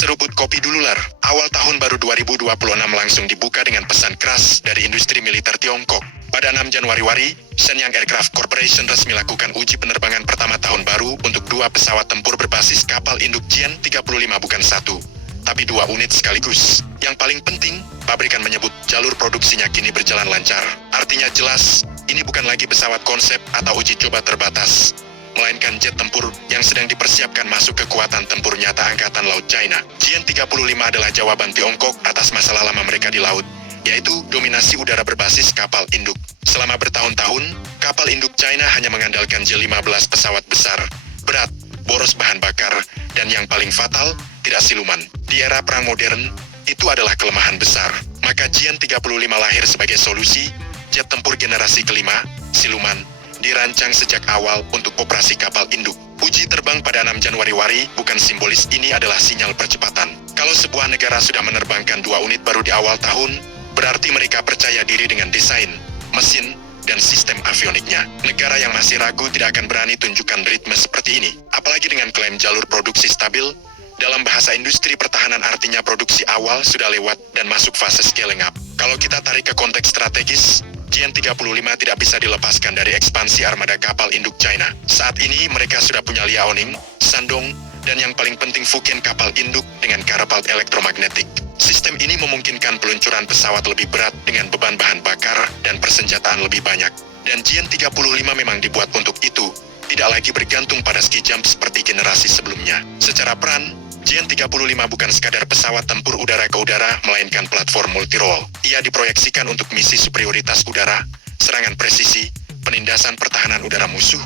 Seruput kopi dulu lar. Awal tahun baru 2026 langsung dibuka dengan pesan keras dari industri militer Tiongkok. Pada 6 Januari, Shenyang Aircraft Corporation resmi lakukan uji penerbangan pertama tahun baru untuk 2 pesawat tempur berbasis kapal induk Jian 35 bukan 1, tapi 2 unit sekaligus. Yang paling penting, pabrikan menyebut jalur produksinya kini berjalan lancar. Artinya jelas, ini bukan lagi pesawat konsep atau uji coba terbatas, melainkan jet tempur yang sedang dipersiapkan masuk kekuatan tempur nyata Angkatan Laut China. Jian 35 adalah jawaban Tiongkok atas masalah lama mereka di laut, yaitu dominasi udara berbasis kapal induk. Selama bertahun-tahun, kapal induk China hanya mengandalkan J-15 pesawat besar, berat, boros bahan bakar, dan yang paling fatal, tidak siluman. Di era perang modern, itu adalah kelemahan besar. Maka Jian 35 lahir sebagai solusi, jet tempur generasi kelima, siluman, dirancang sejak awal untuk operasi kapal induk. Uji terbang pada 6 Januari bukan simbolis, ini adalah sinyal percepatan. Kalau sebuah negara sudah menerbangkan 2 unit baru di awal tahun, berarti mereka percaya diri dengan desain, mesin, dan sistem avioniknya. Negara yang masih ragu tidak akan berani tunjukkan ritme seperti ini. Apalagi dengan klaim jalur produksi stabil, dalam bahasa industri pertahanan artinya produksi awal sudah lewat dan masuk fase scaling up. Kalau kita tarik ke konteks strategis, Jian 35 tidak bisa dilepaskan dari ekspansi armada kapal induk China. Saat ini mereka sudah punya Liaoning, Shandong, dan yang paling penting Fujian kapal induk dengan catapult elektromagnetik. Sistem ini memungkinkan peluncuran pesawat lebih berat dengan beban bahan bakar dan persenjataan lebih banyak. Dan Jian 35 memang dibuat untuk itu, tidak lagi bergantung pada ski jump seperti generasi sebelumnya. Secara peran, Jian 35 bukan sekadar pesawat tempur udara ke udara, melainkan platform multirole. Ia diproyeksikan untuk misi superioritas udara, serangan presisi, penindasan pertahanan udara musuh,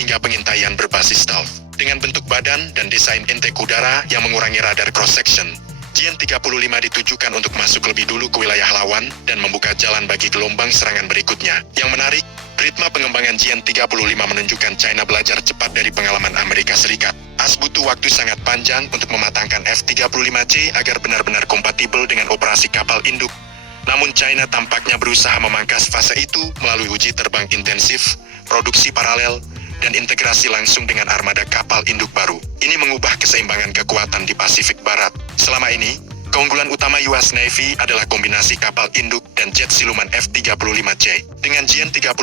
hingga pengintaian berbasis stealth. Dengan bentuk badan dan desain intake udara yang mengurangi radar cross-section, Jian 35 ditujukan untuk masuk lebih dulu ke wilayah lawan dan membuka jalan bagi gelombang serangan berikutnya. Yang menarik, ritme pengembangan Jian 35 menunjukkan China belajar cepat dari pengalaman Amerika Serikat. AS butuh waktu sangat panjang untuk mematangkan F-35C agar benar-benar kompatibel dengan operasi kapal induk. Namun China tampaknya berusaha memangkas fase itu melalui uji terbang intensif, produksi paralel, dan integrasi langsung dengan armada kapal induk baru. Ini mengubah keseimbangan kekuatan di Pasifik Barat. Selama ini, keunggulan utama US Navy adalah kombinasi kapal induk dan jet siluman F-35C. Dengan Jian 35,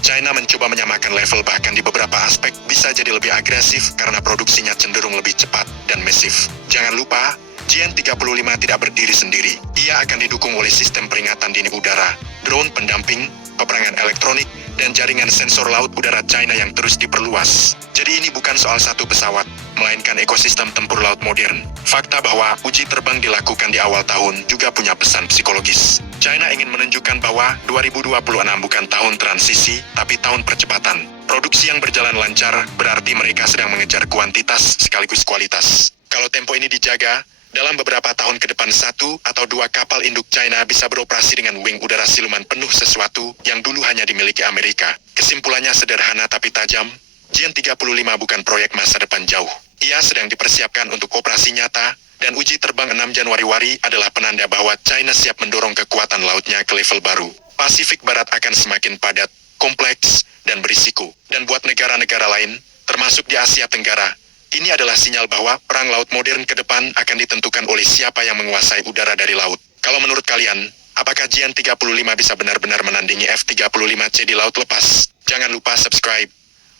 China mencoba menyamakan level, bahkan di beberapa aspek bisa jadi lebih agresif karena produksinya cenderung lebih cepat dan masif. Jangan lupa, Jian 35 tidak berdiri sendiri. Ia akan didukung oleh sistem peringatan dini udara, drone pendamping, peperangan elektronik, dan jaringan sensor laut udara China yang terus diperluas. Jadi ini bukan soal satu pesawat, melainkan ekosistem tempur laut modern. Fakta bahwa uji terbang dilakukan di awal tahun juga punya pesan psikologis. China ingin menunjukkan bahwa 2026 bukan tahun transisi, tapi tahun percepatan. Produksi yang berjalan lancar berarti mereka sedang mengejar kuantitas sekaligus kualitas. Kalau tempo ini dijaga, dalam beberapa tahun ke depan 1 atau 2 kapal induk China bisa beroperasi dengan wing udara siluman penuh, sesuatu yang dulu hanya dimiliki Amerika. Kesimpulannya sederhana tapi tajam, Jian 35 bukan proyek masa depan jauh. Ia sedang dipersiapkan untuk operasi nyata, dan uji terbang 6 Januari adalah penanda bahwa China siap mendorong kekuatan lautnya ke level baru. Pasifik Barat akan semakin padat, kompleks, dan berisiko. Dan buat negara-negara lain, termasuk di Asia Tenggara, ini adalah sinyal bahwa perang laut modern ke depan akan ditentukan oleh siapa yang menguasai udara dari laut. Kalau menurut kalian, apakah Jian 35 bisa benar-benar menandingi F-35C di laut lepas? Jangan lupa subscribe,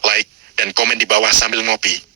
like, dan komen di bawah sambil ngopi.